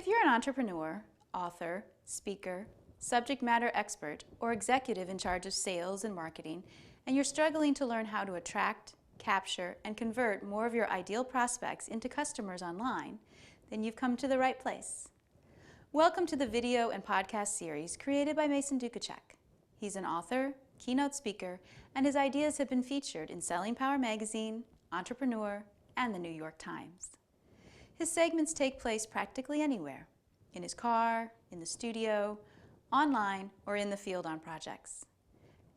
If you're an entrepreneur, author, speaker, subject matter expert, or executive in charge of sales and marketing, and you're struggling to learn how to attract, capture, and convert more of your ideal prospects into customers online, then you've come to the right place. Welcome to the video and podcast series created by Mason Dukacek. He's an author, keynote speaker, and his ideas have been featured in Selling Power Magazine, Entrepreneur, and the New York Times. His segments take place practically anywhere, in his car, in the studio, online, or in the field on projects.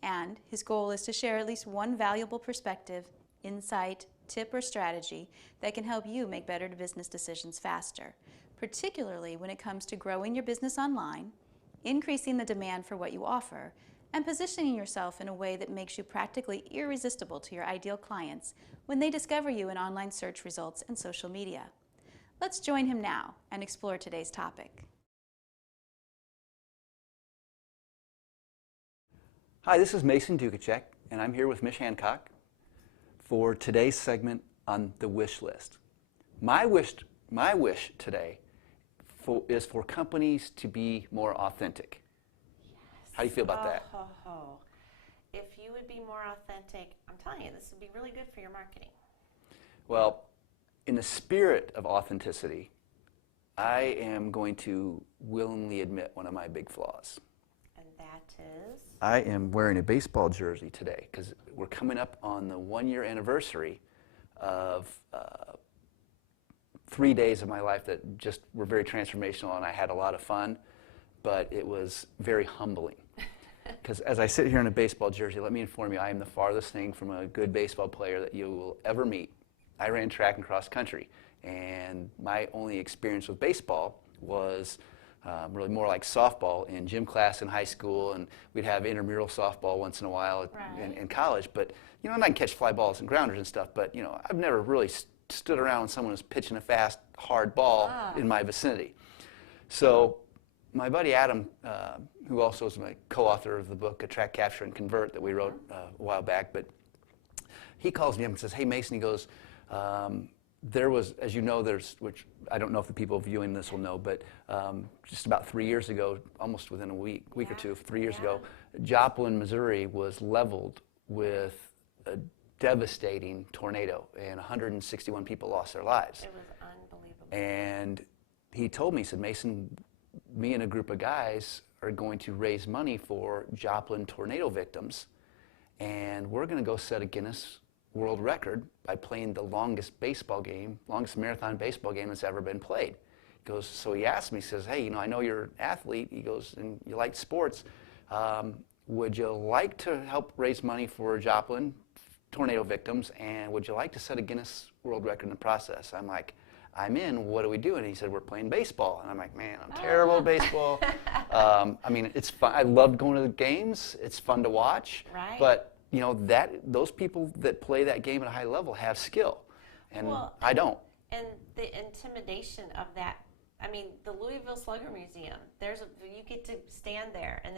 And his goal is to share at least one valuable perspective, insight, tip, or strategy that can help you make better business decisions faster, particularly when it comes to growing your business online, increasing the demand for what you offer, and positioning yourself in a way that makes you practically irresistible to your ideal clients when they discover you in online search results and social media. Let's join him now and explore today's topic. Hi, this is Mason Dukacek, and I'm here with Mish Hancock for today's segment on the wish list. My wish today is for companies to be more authentic. Yes. How do you feel about that? If you would be more authentic, I'm telling you, this would be really good for your marketing. Well, in the spirit of authenticity, I am going to willingly admit one of my big flaws. And that is? I am wearing a baseball jersey today because we're coming up on the 1-year anniversary of 3 days of my life that just were very transformational, and I had a lot of fun, but it was very humbling. Because as I sit here in a baseball jersey, let me inform you, I am the farthest thing from a good baseball player that you will ever meet. I ran track and cross country, and my only experience with baseball was really more like softball in gym class in high school, and we'd have intramural softball once in a while in college. But, you know, and I can catch fly balls and grounders and stuff, but, you know, I've never really stood around when someone was pitching a fast, hard ball in my vicinity. So my buddy Adam, who also is my co-author of the book, Attract, Capture, and Convert, that we wrote a while back, but he calls me up and says, "Hey, Mason," he goes, there was, as you know, which I don't know if the people viewing this will know, but just about 3 years ago, almost within a week or two, 3 years ago, Joplin, Missouri was leveled with a devastating tornado, and 161 people lost their lives. It was unbelievable. And he told me, he said, "Mason, me and a group of guys are going to raise money for Joplin tornado victims, and we're going to go set a Guinness World Record by playing the longest marathon baseball game that's ever been played." He goes, so he asked me, he says, "Hey, you know, I know you're an athlete," he goes, "and you like sports. Would you like to help raise money for Joplin tornado victims, and would you like to set a Guinness World Record in the process?" I'm like, "I'm in. What are we doing?" And he said, "We're playing baseball." And I'm like, "Man, I'm terrible at baseball." I mean, it's fun. I love going to the games. It's fun to watch. Right. But you know, those people that play that game at a high level have skill, and I don't. And the intimidation of that, I mean, the Louisville Slugger Museum, you get to stand there, and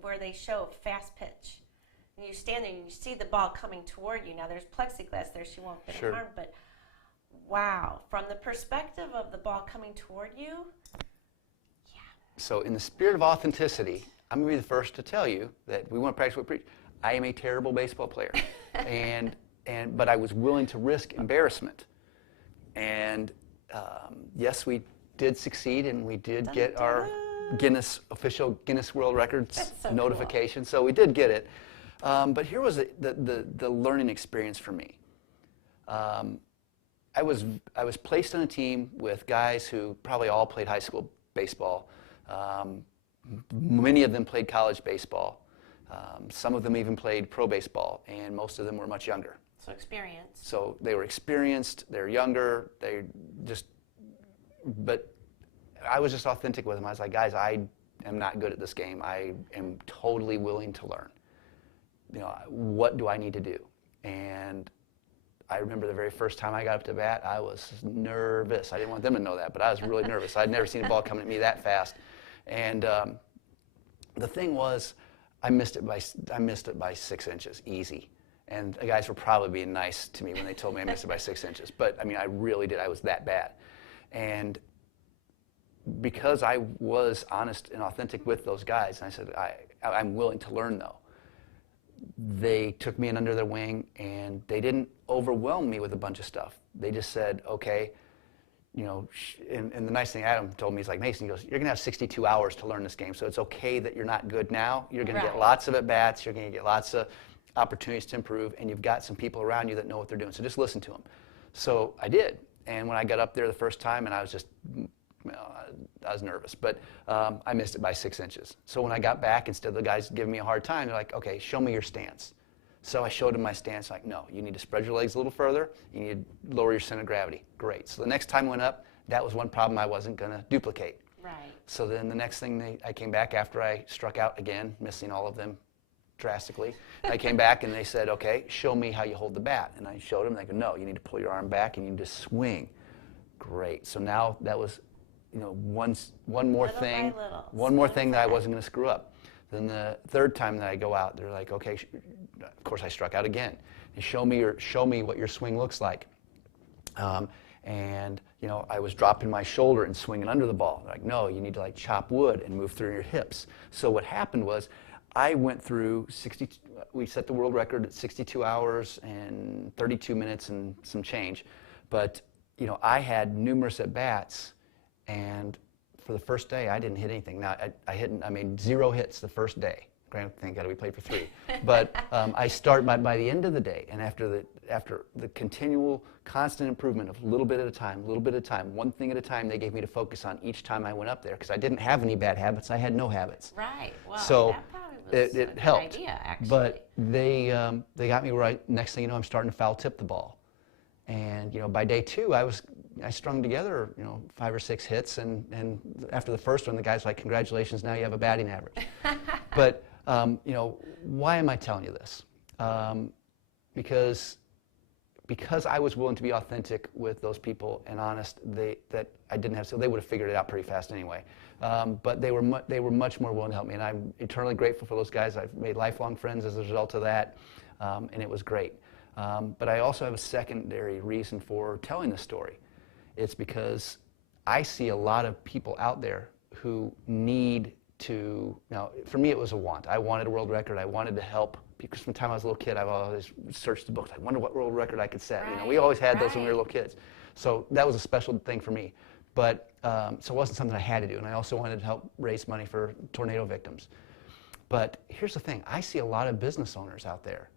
where they show fast pitch. And you stand there and you see the ball coming toward you. Now, there's plexiglass there, so you won't get harmed, but wow, from the perspective of the ball coming toward you, yeah. So in the spirit of authenticity, I'm going to be the first to tell you that we want to practice what we preach. I am a terrible baseball player, but I was willing to risk embarrassment. And yes, we did succeed, and we did get our official Guinness World Records notification. Cool. So we did get it. But here was the learning experience for me. I was placed on a team with guys who probably all played high school baseball. Many of them played college baseball. Some of them even played pro baseball, and most of them were much younger. So experienced. So they were experienced, they're younger, but I was just authentic with them. I was like, "Guys, I am not good at this game. I am totally willing to learn. You know, what do I need to do?" And I remember the very first time I got up to bat, I was nervous. I didn't want them to know that, but I was really nervous. I'd never seen a ball coming at me that fast. And the thing was, I missed it by 6 inches, easy. And the guys were probably being nice to me when they told me I missed it by 6 inches. But I mean, I really did. I was that bad. And because I was honest and authentic with those guys, and I said, I'm willing to learn though, they took me in under their wing, and they didn't overwhelm me with a bunch of stuff. They just said, okay, you know, and the nice thing Adam told me is like, Mason, he goes, you're going to have 62 hours to learn this game, so it's okay that you're not good now. You're going to get lots of at-bats. You're going to get lots of opportunities to improve, and you've got some people around you that know what they're doing, so just listen to them. So I did, and when I got up there the first time, and I was just, I was nervous, but I missed it by 6 inches. So when I got back, instead of the guys giving me a hard time, they're like, okay, show me your stance. So I showed them my stance, like, no, you need to spread your legs a little further, you need to lower your center of gravity. Great. So the next time I went up, that was one problem I wasn't going to duplicate. Right. So then the next thing, I came back after I struck out again, missing all of them drastically. I came back and they said, okay, show me how you hold the bat. And I showed them, they go, no, you need to pull your arm back and you need to swing. Great. So now that was, you know, one more thing that I wasn't going to screw up. Then the third time that I go out, they're like, okay, of course I struck out again. And show me what your swing looks like. And you know, I was dropping my shoulder and swinging under the ball. They're like, no, you need to like chop wood and move through your hips. So what happened was, I went through we set the world record at 62 hours and 32 minutes and some change. But you know, I had numerous at bats, and for the first day, I didn't hit anything. Now, I made 0 hits the first day. Granted, thank God we played for 3. But by the end of the day, and after the continual, constant improvement of little bit at a time, one thing at a time, they gave me to focus on each time I went up there, because I didn't have any bad habits. I had no habits. Right. Well, so that probably was it a helped. good idea, actually. But they got me where next thing you know, I'm starting to foul tip the ball. And you know, by day 2, I strung together, you know, 5 or 6 hits, and after the first one, the guy's like, congratulations, now you have a batting average. But you know, why am I telling you this? Because I was willing to be authentic with those people and honest, that I didn't have, so they would have figured it out pretty fast anyway. But they were much more willing to help me, and I'm eternally grateful for those guys. I've made lifelong friends as a result of that, and it was great. But I also have a secondary reason for telling this story. It's because I see a lot of people out there who need to, now for me it was a want. I wanted a world record. I wanted to help, because from the time I was a little kid, I've always searched the books. I wonder what world record I could set. Right, you know, we always had those when we were little kids. So that was a special thing for me. But so it wasn't something I had to do. And I also wanted to help raise money for tornado victims. But here's the thing. I see a lot of business owners out there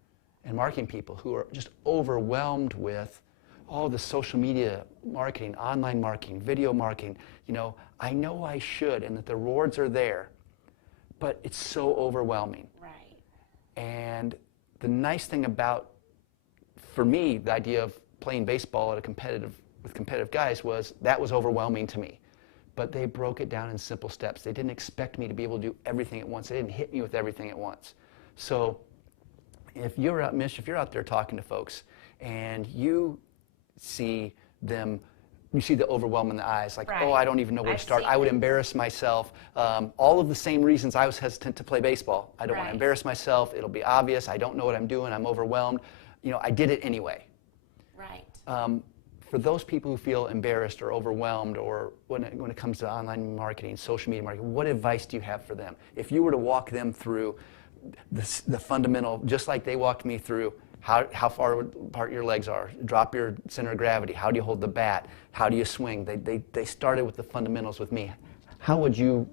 and marketing people who are just overwhelmed with all the social media marketing, online marketing, video marketing. You know, I know I should, and that the rewards are there, but it's so overwhelming. Right. And the nice thing about, for me, the idea of playing baseball with competitive guys was overwhelming to me. But they broke it down in simple steps. They didn't expect me to be able to do everything at once. They didn't hit me with everything at once. So if you're out, Mish, if you're out there talking to folks and you see them, you see the overwhelm in the eyes, like, oh, I don't even know where to start. I would embarrass myself. All of the same reasons I was hesitant to play baseball. I don't want to embarrass myself. It'll be obvious. I don't know what I'm doing. I'm overwhelmed. You know, I did it anyway. Right. For those people who feel embarrassed or overwhelmed, or when it comes to online marketing, social media marketing, what advice do you have for them? If you were to walk them through the fundamental, just like they walked me through, how far apart your legs are, drop your center of gravity, how do you hold the bat, how do you swing? They started with the fundamentals with me. How would you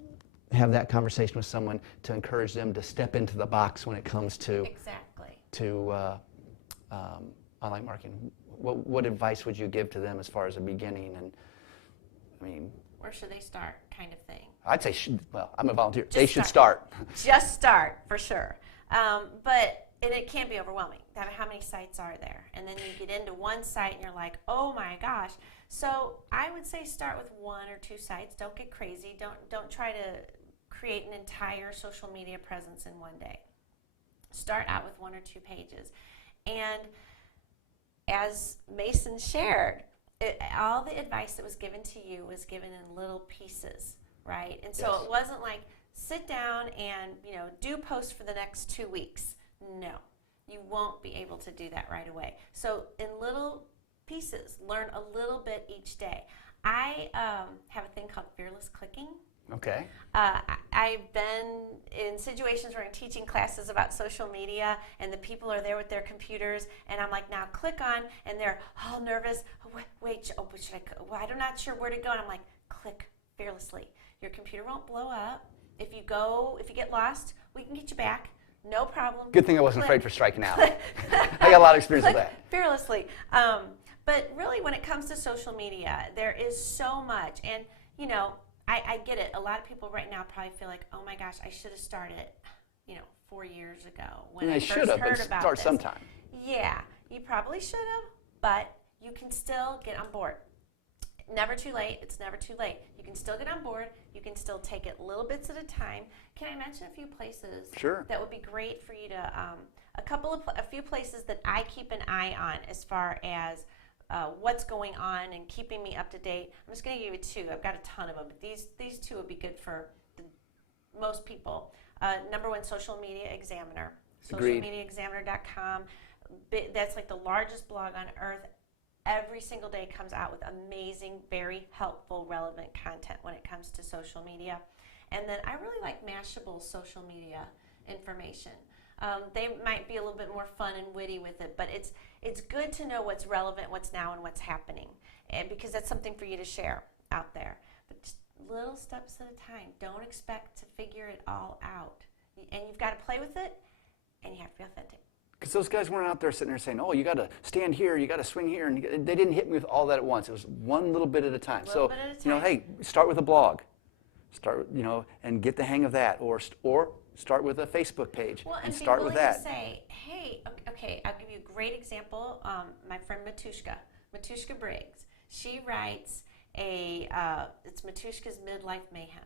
have that conversation with someone to encourage them to step into the box when it comes to online marketing? What advice would you give to them as far as a beginning? And I mean, where should they start, kind of thing? I'd say, well, I'm a volunteer. They should start. Just start, for sure. And it can be overwhelming. How many sites are there? And then you get into one site and you're like, oh my gosh. So I would say start with 1 or 2 sites. Don't get crazy. Don't try to create an entire social media presence in one day. Start out with 1 or 2 pages. And as Mason shared, all the advice that was given to you was given in little pieces, right? And so it wasn't like, sit down and, you know, do post for the next 2 weeks. No, you won't be able to do that right away. So in little pieces, learn a little bit each day. I have a thing called fearless clicking. Okay. I've been in situations where I'm teaching classes about social media and the people are there with their computers and I'm like, now click on, and they're all nervous. Wait, should I? Well, I'm not sure where to go. And I'm like, click fearlessly. Your computer won't blow up. If you get lost, we can get you back. No problem. Good thing I wasn't afraid for striking out. I got a lot of experience with that. Fearlessly. But really, when it comes to social media, there is so much. And, I get it. A lot of people right now probably feel like, oh my gosh, I should have started, 4 years ago when I first heard about start this. sometime. Yeah, you probably should have, but you can still get on board. Never too late. It's never too late. You can still get on board. You can still take it little bits at a time. Can I mention a few places Sure. that would be great for you to, a few places that I keep an eye on as far as what's going on and keeping me up to date. I'm just going to give you two. I've got a ton of them, but these two would be good for most people. Number one, Social Media Examiner. Agreed. Socialmediaexaminer.com. That's like the largest blog on earth. Every single day comes out with amazing, very helpful, relevant content when it comes to social media. And then I really like Mashable's social media information. They might be a little bit more fun and witty with it, but it's good to know what's relevant, what's now, and what's happening, and because that's something for you to share out there. But just little steps at a time. Don't expect to figure it all out, and you've got to play with it, and you have to be authentic. Because those guys weren't out there sitting there saying, oh, you got to stand here, you got to swing here. And they didn't hit me with all that at once. It was one little bit at a time. Little bit at a time. Hey, start with a blog. Start, and get the hang of that. Or start with a Facebook page and start with that. To say, hey, okay, I'll give you a great example. My friend Matushka Briggs, she writes it's Matushka's Midlife Mayhem.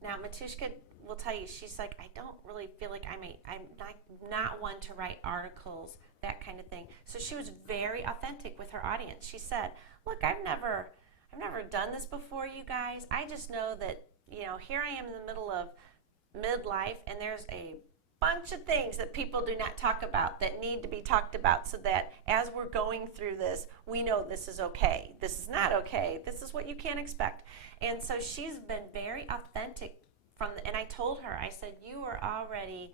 Now, Matushka will tell you, she's like, I don't really feel like I'm not one to write articles, that kind of thing. So she was very authentic with her audience. She said, look, I've never done this before, you guys. I just know that, here I am in the middle of midlife, and there's a bunch of things that people do not talk about that need to be talked about, so that as we're going through this, we know this is okay. This is not okay. This is what you can't expect. And so she's been very authentic and I told her, I said, you are already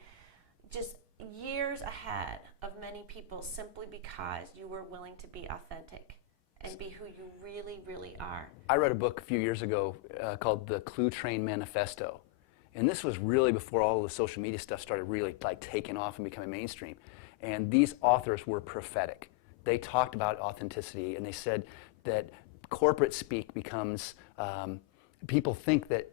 just years ahead of many people simply because you were willing to be authentic and be who you really, really are. I read a book a few years ago called The Clue Train Manifesto. And this was really before all of the social media stuff started really taking off and becoming mainstream. And these authors were prophetic. They talked about authenticity, and they said that corporate speak becomes, people think that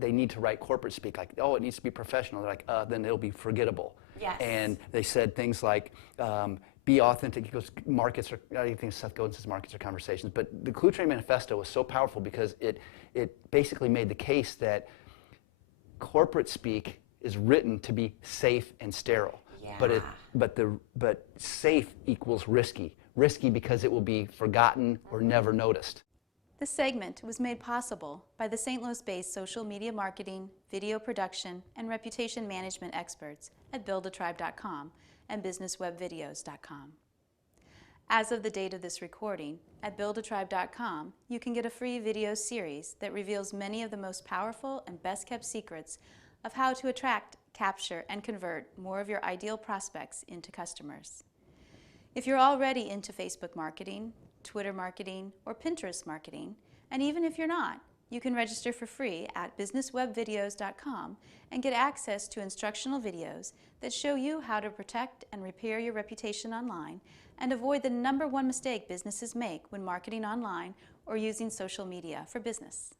they need to write corporate speak, like, oh, it needs to be professional. They're like, then it'll be forgettable. Yes. And they said things like, be authentic. He goes, markets are, I think Seth Godin says markets are conversations. But the Clue Train Manifesto was so powerful because it basically made the case that corporate speak is written to be safe and sterile. Yeah. But safe equals risky. Risky because it will be forgotten or never noticed. This segment was made possible by the St. Louis-based social media marketing, video production, and reputation management experts at buildatribe.com and businesswebvideos.com. As of the date of this recording, at buildatribe.com, you can get a free video series that reveals many of the most powerful and best-kept secrets of how to attract, capture, and convert more of your ideal prospects into customers. If you're already into Facebook marketing, Twitter marketing, or Pinterest marketing, and even if you're not, you can register for free at businesswebvideos.com and get access to instructional videos that show you how to protect and repair your reputation online and avoid the #1 mistake businesses make when marketing online or using social media for business.